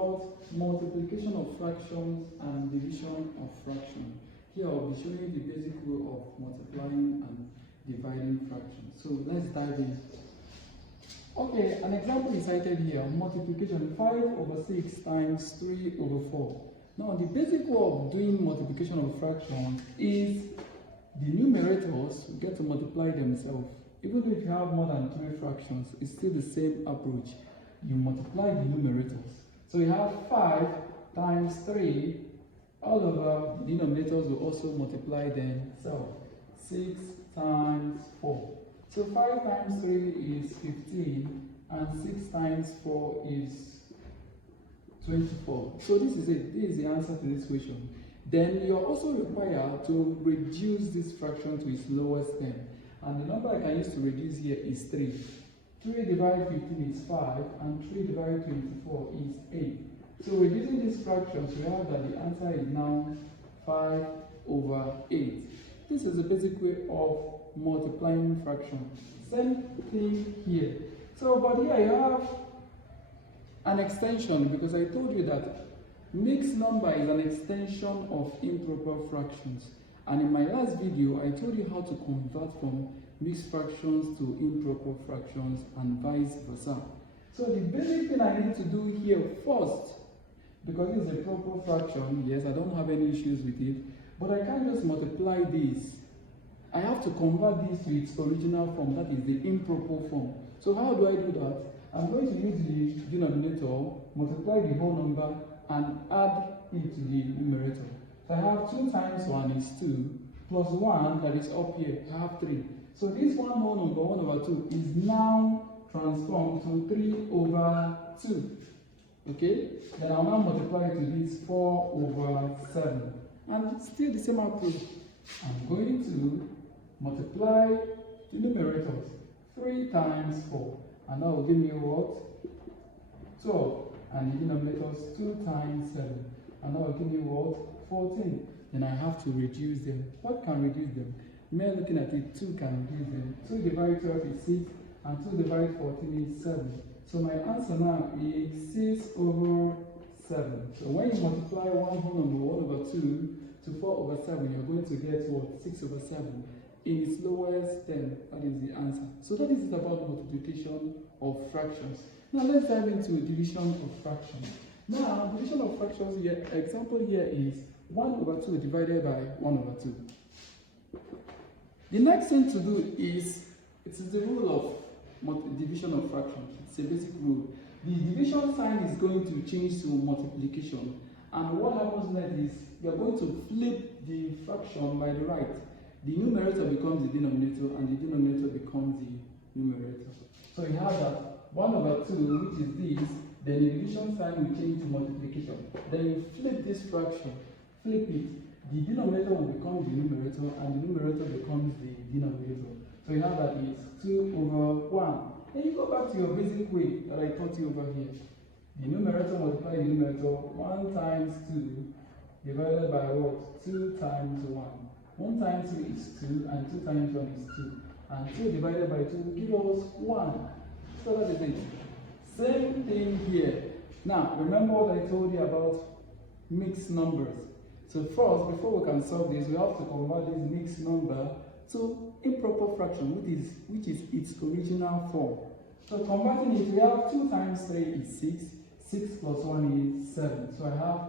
about multiplication of fractions and division of fractions. Here I'll be showing you the basic rule of multiplying and dividing fractions. So let's dive in. Okay, an example is cited here, multiplication 5/6 times 3/4. Now the basic rule of doing multiplication of fractions is the numerators get to multiply themselves. Even if you have more than 3 fractions, it's still the same approach. You multiply the numerators. So you have 5 times 3, all over the denominators will also multiply themselves. 6 times 4. So 5 times 3 is 15 and 6 times 4 is 24. So this is it. This is the answer to this question. Then you are also required to reduce this fraction to its lowest term. And the number I can use to reduce here is 3. 3 divided 15 is 5 and 3 divided 24 is 8. So reducing these fractions, we have that the answer is now 5/8. This is the basic way of multiplying fractions. Same thing here. So, but here I have an extension because I told you that mixed number is an extension of improper fractions. And in my last video, I told you how to convert from mixed fractions to improper fractions and vice versa. So the basic thing I need to do here first, because this is a proper fraction, yes, I don't have any issues with it, but I can't just multiply this. I have to convert this to its original form, that is the improper form. So how do I do that? I'm going to use the denominator, multiply the whole number, and add it to the numerator. So I have 2 times 1 is 2, plus 1 that is up here, I have 3. So this one whole number, 1/2, is now transformed to 3/2. Okay? Then I'll now multiply it to this 4/7. And still the same approach. I'm going to multiply the numerators. 3 times 4. And that will give me what? 12. And the denominators 2 times 7. And that will give me what? 14. Then I have to reduce them. What can reduce them? Mere looking at it, 2 can reduce them. 2 divided 12 is 6, and 2 divided 14 is 7. So my answer now is 6/7. So when you multiply one whole number, 1/2, to 4/7, you're going to get what? 6/7 in its lowest term. That is the answer. So that is it about multiplication of fractions. Now let's dive into division of fractions. Now, division of fractions here, example here is 1/2 divided by 1/2. The next thing to do is, it is the rule of division of fractions. It's a basic rule. The division sign is going to change to multiplication. And what happens next is, you are going to flip the fraction by the right. The numerator becomes the denominator, and the denominator becomes the numerator. So you have that 1/2, which is this, then the division sign will change to multiplication. Then you flip this fraction, flip it, the denominator will become the numerator, and the numerator becomes the denominator. So you have that it's 2/1. Then you go back to your basic way that I taught you over here. The numerator multiply the numerator, 1 times 2 divided by what? 2 times 1. 1 times 3 is 2, and 2 times 1 is 2. And 2 divided by 2 will give us 1. So that is it. Same thing here. Now, remember what I told you about mixed numbers. So first, before we can solve this, we have to convert this mixed number to improper fraction, which is its original form. So converting it, we have 2 times 3 is 6. 6 plus 1 is 7. So I have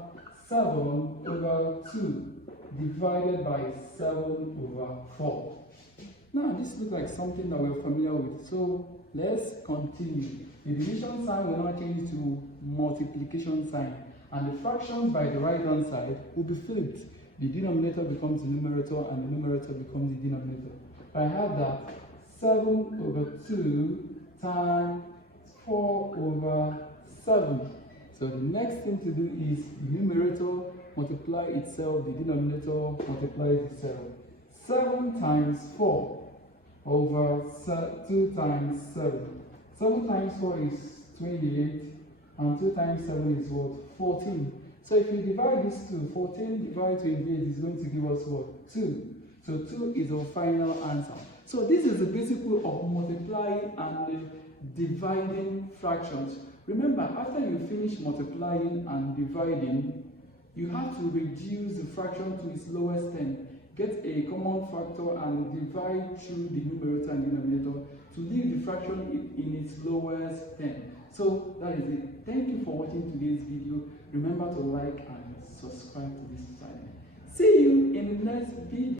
7/2 divided by 7/4. Now, this looks like something that we're familiar with. So let's continue. The division sign will now change to multiplication sign. And the fractions by the right hand side will be flipped. The denominator becomes the numerator, and the numerator becomes the denominator. I have that 7/2 times 4/7. So the next thing to do is the numerator multiply itself, the denominator multiplies itself. 7 times 4/2 times 7. 7 times 4 is 28. And 2 times 7 is what? 14. So if you divide this 2, 14 divided 28 is going to give us what? 2. So 2 is our final answer. So this is the basic rule of multiplying and dividing fractions. Remember, after you finish multiplying and dividing, you have to reduce the fraction to its lowest term. Get a common factor and divide through the numerator and denominator to leave the fraction in its lowest term. So that is it. Thank you for watching today's video. Remember to like and subscribe to this channel. See you in the next video.